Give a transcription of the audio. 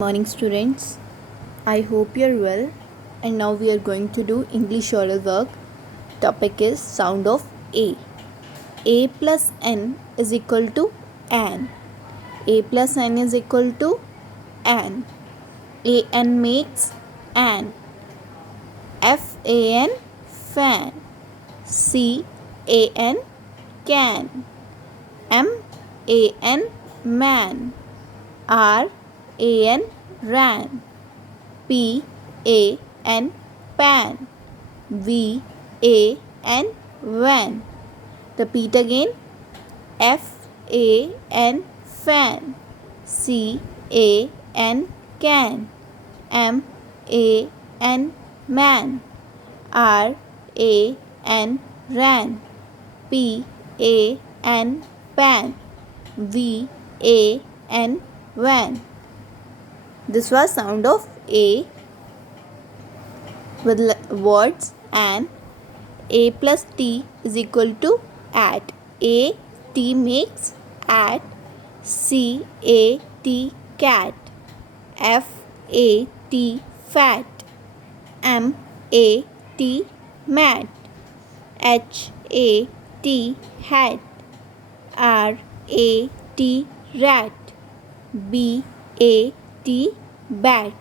Morning students, I hope you're well, and now we are going to do English oral work. Topic is sound of A. A plus N is equal to an. A plus N is equal to an. An makes an. Fan fan. Can can. Man. Ran. Pan. Van. Repeat again. Fan. Can. Man. Ran. Pan. Van. This was sound of A with words and. A plus T is equal to at. T makes at. Cat. Fat. Mat. Hat. Rat. Bat.